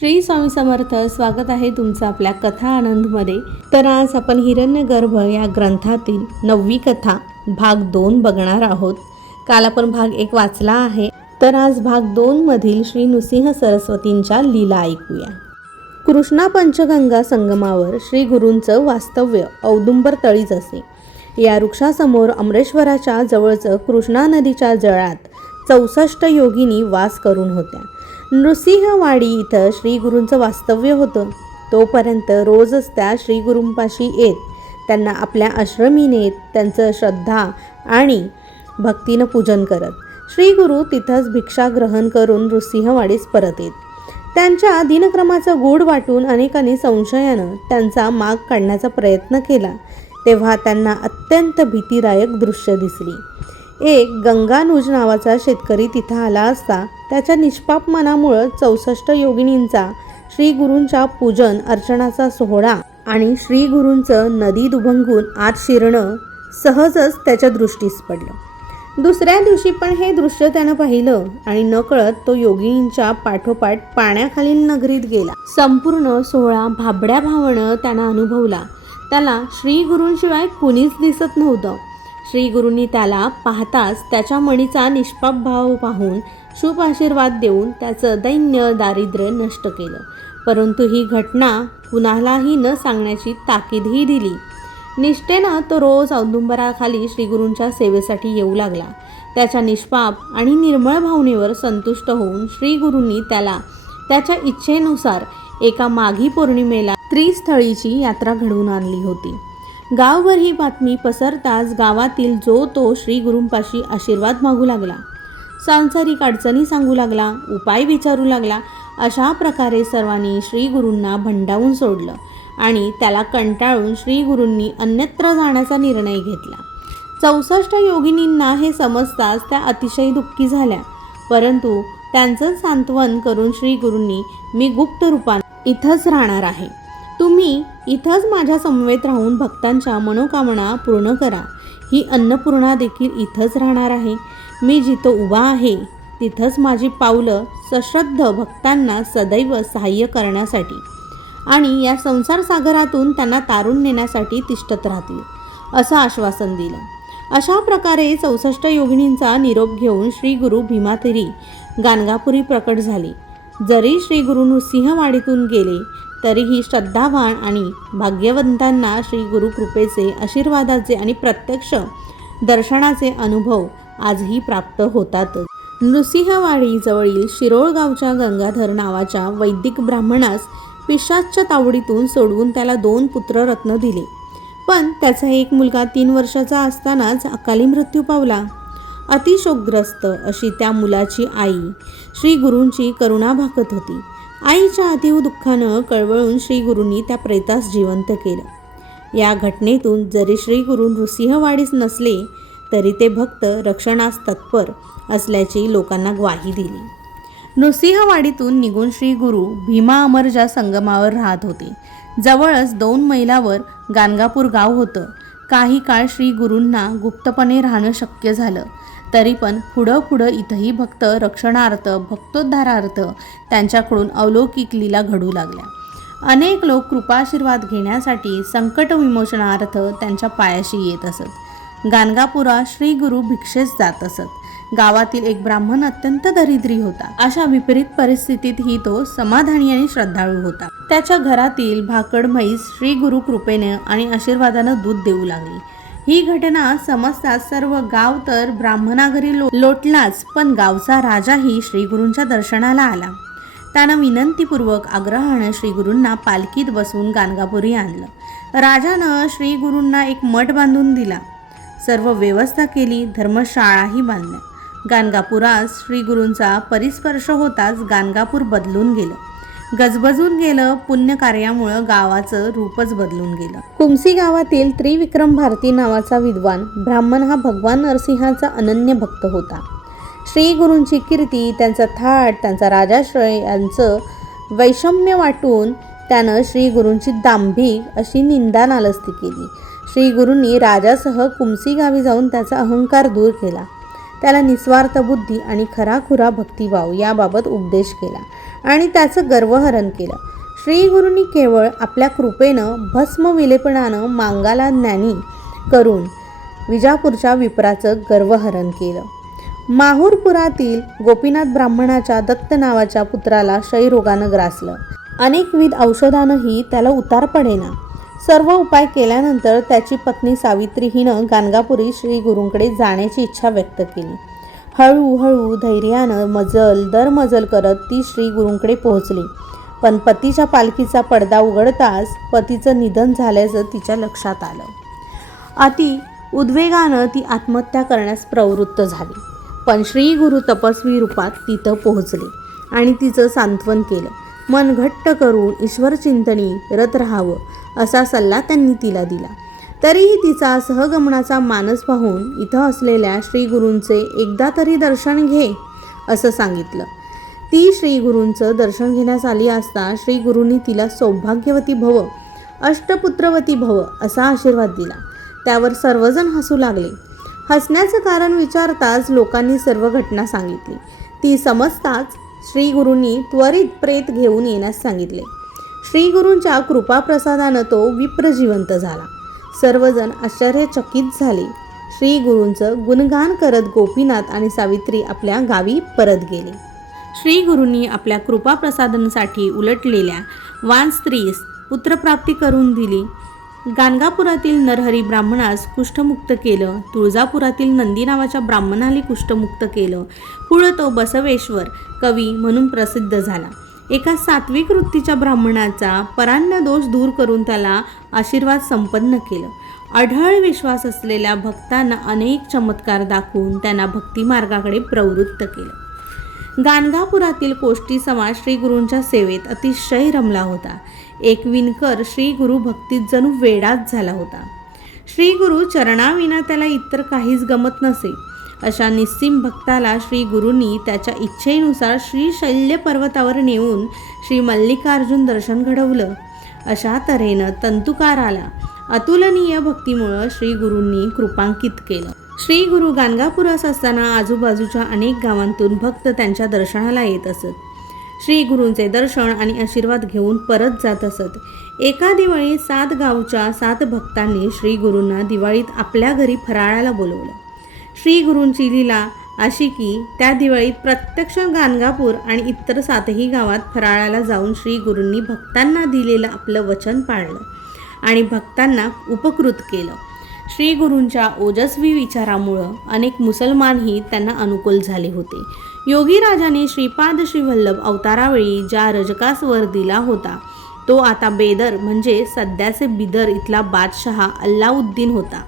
श्री स्वामी समर्थ स्वागत आहे तुमचं आपल्या कथा आनंदमध्ये. तर आज आपण हिरण्यगर्भ या ग्रंथातील नववी कथा भाग दोन बघणार आहोत. काल आपण भाग एक वाचला आहे. तर आज भाग दोन मधील श्री नृसिंह सरस्वतींच्या लीला ऐकूया. कृष्णा पंचगंगा संगमावर श्री गुरूंचं वास्तव्य औदुंबर तळीच असे. या वृक्षासमोर अमरेश्वराच्या जवळचं कृष्णा नदीच्या जळात चौसष्ट योगिनी वास करून होत्या. नृसिंहवाडी इथं श्रीगुरूंचं वास्तव्य होतं. तोपर्यंत रोजच त्या श्रीगुरूंपाशी येत त्यांना आपल्या आश्रमी नेत त्यांचं श्रद्धा आणि भक्तीनं पूजन करत. श्रीगुरू तिथंच भिक्षा ग्रहण करून नृसिंहवाडीस परत येत. त्यांच्या दिनक्रमाचं गूढ वाटून अनेकांनी संशयानं त्यांचा माग काढण्याचा प्रयत्न केला तेव्हा त्यांना अत्यंत भीतीदायक दृश्य दिसली. एक गंगानुज नावाचा शेतकरी तिथं आला असता त्याच्या निष्पाप मनामुळं चौसष्ट योगिनींचा श्री गुरूंच्या पूजन अर्चनाचा सोहळा आणि श्री गुरूंचं नदी दुभंगून आत शिरणं सहजच त्याच्या दृष्टीस पडलं. दुसऱ्या दिवशी पण हे दृश्य त्यानं पाहिलं आणि नकळत तो योगिनींच्या पाठोपाठ पाण्याखालील नगरीत गेला. संपूर्ण सोहळा भाबड्या भावनं त्यानं अनुभवला. त्याला श्री गुरूंशिवाय कुणीच दिसत नव्हतं. श्रीगुरूंनी त्याला पाहताच त्याच्या मणीचा निष्पाप भाव पाहून शुभ आशीर्वाद देऊन त्याचं दैन्य दारिद्र्य नष्ट केलं. परंतु ही घटना कुणालाही न सांगण्याची ताकीदही दिली. निष्ठेनं तो रोज औदुंबराखाली श्रीगुरूंच्या सेवेसाठी येऊ लागला. त्याच्या निष्पाप आणि निर्मळ भावनेवर संतुष्ट होऊन श्रीगुरूंनी त्याला त्याच्या इच्छेनुसार एका माघी पौर्णिमेला त्रिस्थळीची यात्रा घडवून आणली होती. गावभर ही बातमी पसरताच गावातील जो तो श्रीगुरूंपाशी आशीर्वाद मागू लागला. सांसारिक अडचणी सांगू लागला उपाय विचारू लागला अशा प्रकारे सर्वांनी श्रीगुरूंना भंडावून सोडलं आणि त्याला कंटाळून श्रीगुरूंनी अन्यत्र जाण्याचा निर्णय घेतला. चौसष्ट योगिनींना हे समजताच त्या अतिशय दुःखी झाल्या. परंतु त्यांचं सांत्वन करून श्रीगुरूंनी मी गुप्त रूपाने इथंच राहणार आहे. तुम्ही इथंच माझ्या समवेत राहून भक्तांच्या मनोकामना पूर्ण करा. ही अन्नपूर्णा देखील इथंच राहणार आहे. मी जिथं उभा आहे तिथंच माझी पावलं सश्रद्ध भक्तांना सदैव सहाय्य करण्यासाठी आणि या संसार सागरातून त्यांना तारून नेण्यासाठी तिष्ठत राहतील असं आश्वासन दिलं. अशा प्रकारे चौसष्ट योगिनींचा निरोप घेऊन श्री गुरु भीमातिरी गाणगापुरी प्रकट झाली. जरी श्री गुरु नृसिंहवाडीतून गेले तरीही श्रद्धावान आणि भाग्यवंतांना श्री गुरु कृपेचे आशीर्वादाचे आणि प्रत्यक्ष दर्शनाचे अनुभव आजही प्राप्त होतातच. नृसिंहवाडी जवळील शिरोळ गावच्या गंगाधर नावाच्या वैदिक ब्राह्मणास पिशाच्या तावडीतून सोडवून त्याला दोन पुत्ररत्न दिले. पण त्याचा एक मुलगा तीन वर्षाचा असतानाच अकाली मृत्यू पावला. अतिशोकग्रस्त अशी त्या मुलाची आई श्री गुरूंची करुणा भाकत होती. आईच्या अतीव दुःखानं कळवळून श्रीगुरूंनी त्या प्रेतास जिवंत केलं. या घटनेतून जरी श्रीगुरू नृसिंहवाडीस नसले तरी ते भक्त रक्षणास तत्पर असल्याची लोकांना ग्वाही दिली. नृसिंहवाडीतून निघून श्रीगुरू भीमा अमरजा संगमावर राहत होते. जवळच दोन मैलावर गाणगापूर गाव होतं. काही काळ श्रीगुरूंना गुप्तपणे राहणं शक्य झालं. तरी पण पुढं पुढं इथंही भक्त रक्षणार्थ भक्तोद्धारार्थ त्यांच्याकडून अलौकिक लीला घडू लागल्या. अनेक लोक कृपाशीर्वाद घेण्यासाठी संकट विमोचनार्थ त्यांच्या पायाशी येत असत. गाणगापुरा श्री गुरु भिक्षेस जात असत. गावातील एक ब्राह्मण अत्यंत दरिद्री होता. अशा विपरीत परिस्थितीतही तो समाधानी आणि श्रद्धाळू होता. त्याच्या घरातील भाकड म्हैस श्री गुरु कृपेने आणि आशीर्वादानं दूध देऊ लागली. ही घटना समजताच सर्व गाव तर ब्राह्मणाघरी लो लोटलाच पण गावचा राजाही श्रीगुरूंच्या दर्शनाला आला. त्यानं विनंतीपूर्वक आग्रहानं श्रीगुरूंना पालखीत बसून गाणगापुरी आणलं. राजानं श्रीगुरूंना एक मठ बांधून दिला. सर्व व्यवस्था केली धर्मशाळाही बांधल्या. गाणगापुरात श्रीगुरूंचा परिस्पर्श होताच गाणगापूर बदलून गेलं. गजबजून गेलं पुण्यकार्यामुळं गावाचं रूपच बदलून गेलं. कुमसी गावातील त्रिविक्रम भारती नावाचा विद्वान ब्राह्मण हा भगवान नरसिंहाचा अनन्य भक्त होता. श्री गुरूंची कीर्ती त्यांचा थाट त्यांचा राजाश्रय यांचं वैषम्य वाटून त्यानं श्री गुरूंची दांभिक अशी निंदा नालस्ती केली. श्री गुरूंनी राजासह कुमसी गावी जाऊन त्याचा अहंकार दूर केला. त्याला निस्वार्थ बुद्धी आणि खराखुरा भक्तिभाव याबाबत उपदेश केला आणि त्याचं गर्वहरण केलं. श्री गुरूंनी केवळ आपल्या कृपेनं भस्म विलेपणानं मांगाला ज्ञानी करून विजापूरच्या विप्राचं गर्वहरण केलं. माहूरपुरातील गोपीनाथ ब्राह्मणाच्या दत्त नावाच्या पुत्राला क्षयरोगानं ग्रासलं. अनेकविध औषधानंही त्याला उतार पडेना. सर्व उपाय केल्यानंतर त्याची पत्नी सावित्री हिनं गाणगापुरी श्री गुरूंकडे जाण्याची इच्छा व्यक्त केली. हळूहळू धैर्यानं मजल दर मजल करत ती श्री गुरूंकडे पोहोचली. पण पतीच्या पालखीचा पडदा उघडताच पतीचं निधन झाल्याचं तिच्या लक्षात आलं. अति उद्वेगानं ती आत्महत्या करण्यास प्रवृत्त झाली. पण श्री गुरु तपस्वी रूपात तिथं पोहोचले आणि तिचं सांत्वन केलं. मन घट्ट करून ईश्वरचिंतनी रत राहावं असा सल्ला त्यांनी तिला दिला. तरीही तिचा सहगमनाचा मानस पाहून इथं असलेल्या श्रीगुरूंचे एकदा तरी दर्शन घे असं सांगितलं. ती श्रीगुरूंचं दर्शन घेण्यास आली असता श्रीगुरूंनी तिला सौभाग्यवती भव अष्टपुत्रवती भव असा आशीर्वाद दिला. त्यावर सर्वजण हसू लागले. हसण्याचं कारण विचारताच लोकांनी सर्व घटना सांगितली. ती समजताच श्रीगुरूंनी त्वरित प्रेत घेऊन येण्यास सांगितले. श्रीगुरूंच्या कृपाप्रसादानं तो विप्र जिवंत झाला. सर्वजण आश्चर्यचकित झाले. श्रीगुरूंचं गुणगान करत गोपीनाथ आणि सावित्री आपल्या गावी परत गेले. श्रीगुरूंनी आपल्या कृपाप्रसादांसाठी उलटलेल्या वान स्त्रीस पुत्रप्राप्ती करून दिली. गाणगापुरातील नरहरी ब्राह्मणास कुष्ठमुक्त केलं. तुळजापुरातील नंदी नावाच्या ब्राह्मणाला कुष्ठमुक्त केलं. पुढं तो बसवेश्वर कवी म्हणून प्रसिद्ध झाला. एका सात्विक वृत्तीच्या ब्राह्मणाचा परान्न दोष दूर करून त्याला आशीर्वाद संपन्न केलं. अढळ विश्वास असलेल्या भक्तांना अनेक चमत्कार दाखवून त्यांना भक्तिमार्गाकडे प्रवृत्त केलं. गाणगापुरातील कोष्टी समाज श्री गुरूंच्या सेवेत अतिशय रमला होता. एक विणकर श्री गुरु भक्तीत जणू वेडाच झाला होता. श्री गुरु चरणाविना त्याला इतर काहीच गमत नसे. अशा निस्सीम भक्ताला श्री गुरूंनी त्याच्या इच्छेनुसार श्री शैल्य पर्वतावर नेऊन श्री मल्लिकार्जुन दर्शन घडवलं. अशा तऱ्हेनं तंतुकाराला अतुलनीय भक्तीमुळं श्री गुरूंनी कृपांकित केलं. श्री गुरु गाणगापुरास असताना आजूबाजूच्या अनेक गावांतून भक्त त्यांच्या दर्शनाला येत असत. श्री गुरूंचे दर्शन आणि आशीर्वाद घेऊन परत जात असत. एका दिवाळी सात गावच्या सात भक्तांनी श्री गुरूंना दिवाळीत आपल्या घरी फराळाला बोलवलं. श्री गुरूंची लीला अशी की त्या दिवाळीत प्रत्यक्ष गाणगापूर आणि इतर सातही गावात फराळाला जाऊन श्री गुरूंनी भक्तांना दिलेलं आपलं वचन पाळलं आणि भक्तांना उपकृत केलं. श्री गुरूंच्या ओजस्वी विचारामुळं अनेक मुसलमानही त्यांना अनुकूल झाले होते. योगी राजाने श्रीपाद श्रीवल्लभ अवतारावेळी ज्या रजकास वर दिला होता तो आता बेदर म्हणजे सध्याचे बिदर इथला बादशहा अल्लाउद्दीन होता.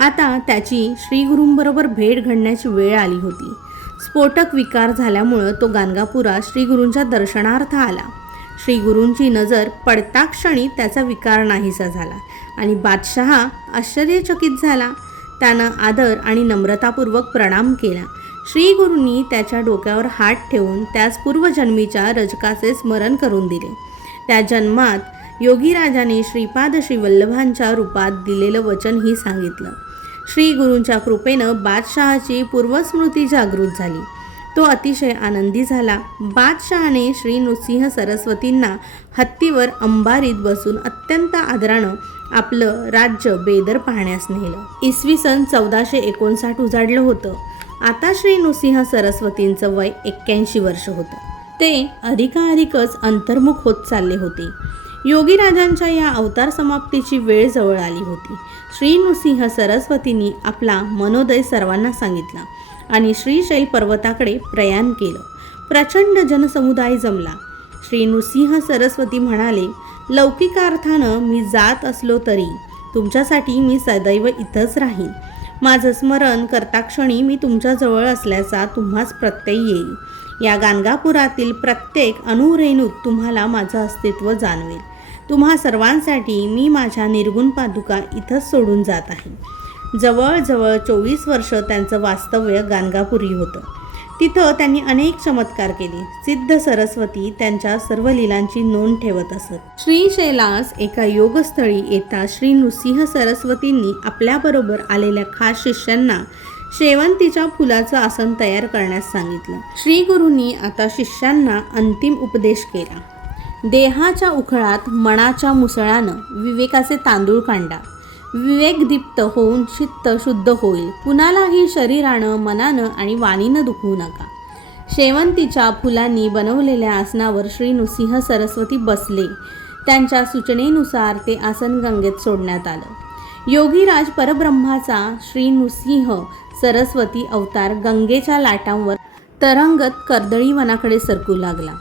आता त्याची श्रीगुरूंबरोबर भेट घडण्याची वेळ आली होती. स्फोटक विकार झाल्यामुळं तो गाणगापुरात श्रीगुरूंच्या दर्शनार्थ आला. श्रीगुरूंची नजर पडता क्षणी त्याचा विकार नाहीसा झाला आणि बादशहा आश्चर्यचकित झाला. त्यानं आदर आणि नम्रतापूर्वक प्रणाम केला. श्रीगुरूंनी त्याच्या डोक्यावर हात ठेवून त्यास पूर्वजन्मीच्या रजकाचे स्मरण करून दिले. त्या जन्मात योगीराजाने श्रीपाद श्रीवल्लभांच्या रूपात दिलेलं वचनही सांगितलं. श्री गुरूंच्या कृपेनं बादशहाची पूर्वस्मृती जागृत झाली. तो अतिशय आनंदी झाला. बादशहाने श्री नृसिंह सरस्वतींना हत्तीवर अंबारीत बसून अत्यंत आदरानं आपलं राज्य बेदर पाहण्यास नेलं. इसवी सन चौदाशे एकोणसाठ उजाडलं होतं. आता श्री नृसिंह सरस्वतींचं वय एक्क्याऐंशी वर्ष होतं. ते अधिकाधिकच अंतर्मुख होत चालले होते. योगीराजांच्या या अवतार समाप्तीची वेळ जवळ आली होती. श्री नृसिंह सरस्वतींनी आपला मनोदय सर्वांना सांगितला आणि श्रीशैल पर्वताकडे प्रयाण केलं. प्रचंड जनसमुदाय जमला. श्री नृसिंह सरस्वती म्हणाले लौकिकार्थानं मी जात असलो तरी तुमच्यासाठी मी सदैव इथंच राहीन. माझं स्मरण करताक्षणी मी तुमच्याजवळ असल्याचा तुम्हाच प्रत्यय येईल. या गाणगापुरातील प्रत्येक अणुरेणूत तुम्हाला माझं अस्तित्व जाणवेल. तुम्हा सर्वांसाठी मी माझ्या निर्गुण पादुका इथंच सोडून जात आहे. जवळजवळ चोवीस वर्ष त्यांचं वास्तव्य गाणगापुरी होतं. तिथं त्यांनी अनेक चमत्कार केले. सिद्ध सरस्वती त्यांच्या सर्व लीलांची नोंद ठेवत असत. श्री शैलास एका योगस्थळी येता श्री नृसिंह सरस्वतींनी आपल्याबरोबर आलेल्या खास शिष्यांना शेवंतीच्या फुलाचं आसन तयार करण्यास सांगितलं. श्री गुरूंनी आता शिष्यांना अंतिम उपदेश केला. देहाच्या उखळात मनाच्या मुसळानं विवेकाचे तांदूळ कांडा. विवेकदीप्त होऊन चित्त शुद्ध होईल. कुणालाही शरीरानं मनानं आणि वाणीनं दुखवू नका. शेवंतीच्या फुलांनी बनवलेल्या आसनावर श्री नृसिंह सरस्वती बसले. त्यांच्या सूचनेनुसार ते आसन गंगेत सोडण्यात आलं. योगीराज परब्रह्माचा श्री नृसिंह सरस्वती अवतार गंगेच्या लाटांवर तरंगत कर्दळीवनाकडे सरकू लागला.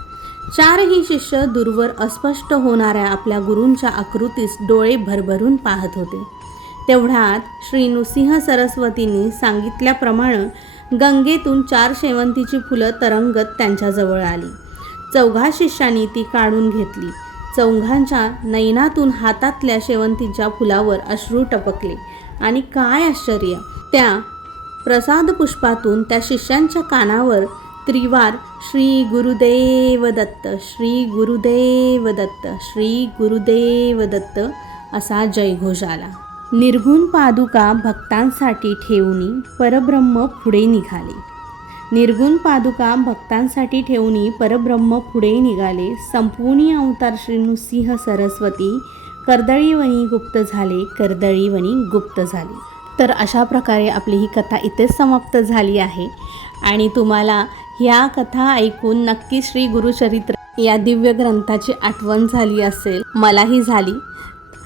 चारही शिष्य दूरवर अस्पष्ट होणाऱ्या आपल्या गुरूंच्या आकृतीस डोळे भरभरून पाहत होते. तेवढ्यात श्री नृसिंह सरस्वतींनी सांगितल्याप्रमाणे गंगेतून चार शेवंतीची फुलं तरंगत त्यांच्याजवळ आली. चौघा शिष्यांनी ती काढून घेतली. चौघांच्या नयनातून हातातल्या शेवंतीच्या फुलावर अश्रू टपकले. आणि काय आश्चर्य! त्या प्रसाद पुष्पातून त्या शिष्यांच्या कानावर त्रिवार श्री गुरुदेव दत्त श्री गुरुदेव दत्त श्री गुरुदेव दत्त असा जयघोष आला. निर्गुण पादुका भक्तांसाठी ठेवणी परब्रह्म पुढे निघाले. निर्गुण पादुका भक्तांसाठी ठेवणी परब्रह्म पुढे निघाले. संपूर्णी अवतार श्री नृसिंह सरस्वती कर्दळीवणी गुप्त झाले कर्दळीवणी गुप्त झाले. तर अशा प्रकारे आपली ही कथा इथेच समाप्त झाली आहे. आणि तुम्हाला ह्या कथा ऐकून नक्की श्री गुरुचरित्र या दिव्य ग्रंथाची आठवण झाली असेल मलाही झाली.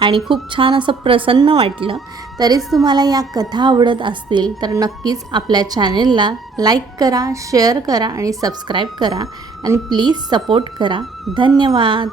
आणि खूप छान असं प्रसन्न वाटलं. तरीच तुम्हाला या कथा आवडत असतील तर नक्कीच आपल्या चॅनेलला लाईक करा शेअर करा आणि सबस्क्राईब करा. आणि प्लीज सपोर्ट करा. धन्यवाद.